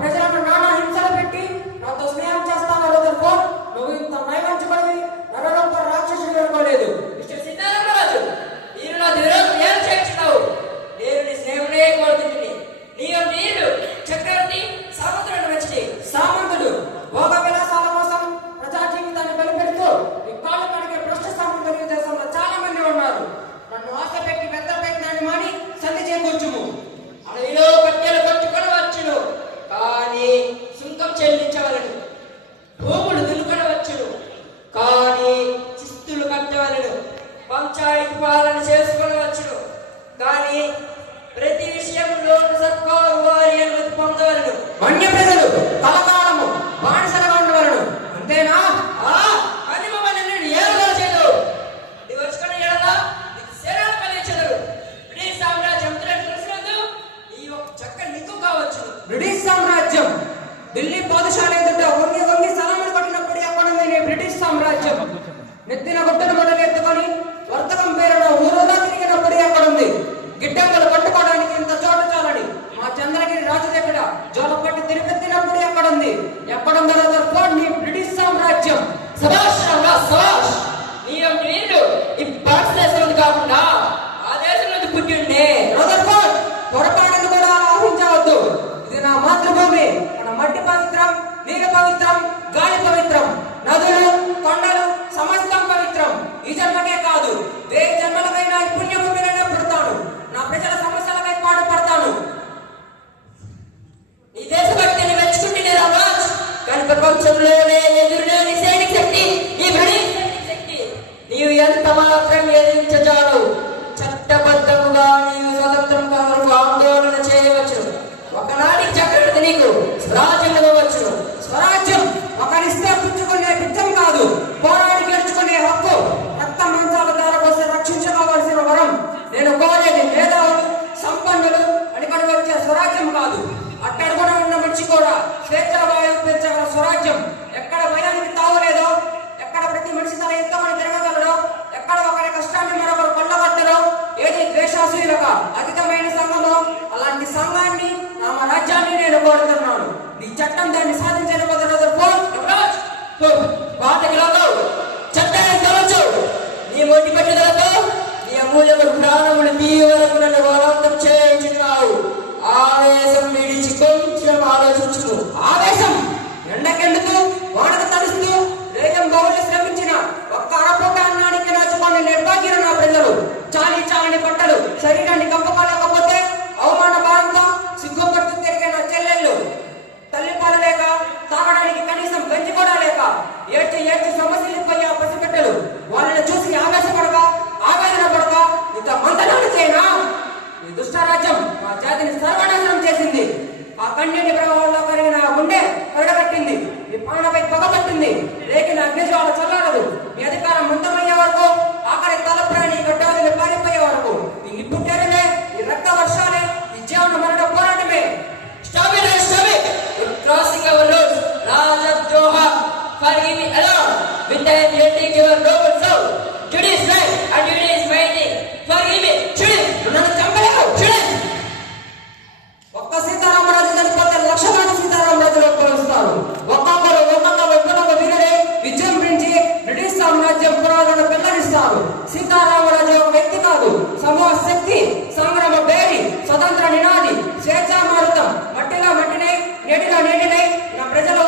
ప్రజలను నానా హింసలు పెట్టి నాతో స్నేహం చేస్తాను రదర్ఫోర్డ్. నువ్వు ఇంత నైవంచబడి నరలోక రాక్షసుడు అనుకోలేదు. మిస్టర్ సీతారామరాజు, మీరు నా విరోధం ఏం చేస్తున్నావు? నేను నీ స్నేహమునే కోరుతుంది. నీరు చక్రవర్తి సామంతుడు మంచిది. సామంతుడు భోగ విలాసాల కోసం ప్రజా జీవితాన్ని బలిపెడుతూ ఈ కాళ్ళు కడిగే భ్రష్ట సామంతులు ఈ దేశంలో చాలా మంది ఉన్నారు. నన్ను ఆశ పెట్టి పెద్ద ప్రయత్నాన్ని మాని సంధి చేకూర్చుము. అడవిలో కట్టెలు కొట్టుకొనవచ్చును, కానీ సుంకం చెల్లించవలను. భూములు దున్నుకొనవచ్చును, కానీ శిస్తులు కట్టవలను. పంచాయతీ పాలన చేసుకొనవచ్చును, కానీ ప్రతి విషయంలో సర్కారు వారి అనుమతి పొందవలను. అన్య ప్రజలు కలకాలము బానిసలుగా ఉండవలను. అంతేనా? అని మమ్మల్ని ఏదో చేయదు. ఇది వచ్చుకున్న ఎడల ఇది శరీరం కలిగించదు. బ్రిటిష్ సామ్రాజ్యం తెలిసినందు ఈ ఒక చక్క నీకు కావచ్చు. బ్రిటిష్ సామ్రాజ్యం ఢిల్లీ పాదుషాల ఎదుట వంగి వంగి సలాములు కొట్టినప్పుడు ఎక్కడుంది బ్రిటిష్ సామ్రాజ్యం? నెత్తిన గుట్టను మొదలు ఎత్తుకొని వర్తకం పేరున ఊరుగా తిరిగినప్పుడు ఎక్కడుంది? గిడ్డంగులు పట్టుకోవడానికి ఇంత చోటు చాలని మా చంద్రగిరి రాజు దగ్గర జోలపట్టి తిరిపెత్తినప్పుడు ఎక్కడుంది? ఎక్కడుందో రదర్ఫోర్డ్ నీ బ్రిటిష్ సామ్రాజ్యం? సభాష్ సభాష్. నీళ్ళు ఈ భారతదేశం కాకుండా ఆ దేశంలో పుట్టి ఉండే. రదర్ఫోర్డ్, పొరపాటును కూడా ఆలోచించవద్దు. ఇది నా మాతృభూమి. మన మట్టి పవిత్రం, నీరు పవిత్రం, గాలి పవిత్రం, నదులు కొండలు సమస్తం పవిత్రం. ఈ జన్మకే కాదు, వేరే జన్మలకైనా ఈ పుణ్యభూమిలోనే పుడతాను. నా ప్రజల సమస్యలకై పాటుపడతాను. ఈ దేశభక్తిని మెచ్చుకుంటే రామరాజ్, కానీ ప్రపంచంలోనే ఎదురులేని సైనిక శక్తి ఈ బ్రిటిష్ శక్తి. నీవు ఎంత మాత్రం ఎదిరించజాడు. చట్టబద్ధముగా నీవు స్వతంత్రం వరకు ఆందోళన చేయవచ్చు. ఒకనాటి చక్రవర్తి నీకు స్వరాజ్యం ఇవ్వవచ్చును. స్వరాజ్యం ఒకరిస్తే పుచ్చుకునే బిచ్చం కాదు, పోరాడి గెలుచుకునే హక్కు. రక్త మాంసాల ద్వారా కోసం రక్షించుకోవాల్సిన వరం. నేను కోరేది మేధావులు సంపన్నులు అని కనుక వచ్చే స్వరాజ్యం కాదు. అట్టడుగున ఉన్న మనిషి కూడా స్వేచ్ఛావాయువు పెంచగల స్వరాజ్యం. ఎక్కడ భయానికి తావులేదో, ఎక్కడ ప్రతి మనిషి తన యుద్ధమని తిరగగలడో, ఎక్కడ ఒకరి కష్టాన్ని మరొకరు కొల్లగట్టడో, ఏది ద్వేషాశీలక అధికమైన సంఘమో అలాంటి సంఘాన్ని నామ రాజ్యాన్ని నేను కోరుతున్నాను. నీ చట్టం దాన్ని సాధించిన చట్టాన్ని తొలచు. నీ మొండి పట్టుదలతో నీ అమూల్యమైన ప్రాణములు నీ వరకు నన్ను బలవంతం చేయించున్నావు. ఆవేశం విడిచి కొంచెం ఆలోచించు. ఆవేశం ఎండకెందుకు వాడకు తడుస్తూ రేగం గౌళ్ళు శ్రమించిన ఒక్క అరపూట అన్నానికి నచ్చుకొని నిర్భాగ్యులు నా ప్రజలు. చాలి చాలని బట్టలు శరీరాన్ని కప్పుకోలేకపోతే అవమాన భారంతో సిగ్గుపడుతూ తిరిగే నా చెల్లెళ్ళు. తల్లిపాలు లేక తాగడానికి కనీసం గంజి కూడా లేక ఏడ్చి ఏడ్చి సమస్యలిపోయే పసిబిడ్డలు. వాళ్ళని చూసి ఆవేశపడక ఆవేదన పడక ఇంత మంతనాలు చేయనా? ఈ దుష్టరాజ్యం మా జాతిని సర్వనాశనం చేసింది. ఆ కన్నీటి ప్రవాహంలో కరిగిన గుండె కరడగట్టింది. మీ ప్రాణపై పగబట్టింది. రేగిన అగ్నిజ్వాల చల్లారదు. మీ అధికారం మందమయ్యే వరకు, ఆఖరి తలప్రాణి గడ్డాలని పారిపోయే వరకు ఈ నిప్పుటేరులే, ఈ రక్త వర్షాలే, ఈ జీవన మరణ పోరాటమే. Stop it! Stop it! You're crossing our roads, Rajadroha. Forgive me alone. With that, you take your noble soul. Today is right and today is mighty. Forgive me. Children, నన్ను చంపలేవు. children. ఒక్క సీతారామరాజు చనిపోతే లక్షలాది సీతారామరాజులు కొలుస్తారు. ఒక్కొక్కరు ఒక్కొక్క వీరుడే విజృంభించి బ్రిటిష్ సామ్రాజ్యం పురాలను పిల్లరిస్తారు. సీతారామరాజు ఒక వ్యక్తి కాదు, సమూహ శక్తి, సంగ్రామ బేరి, స్వతంత్ర నినాది, స్వేచ్ఛా మారుతం. మట్టిలో మట్టినై, నేటిలో నేటినై నా ప్రజల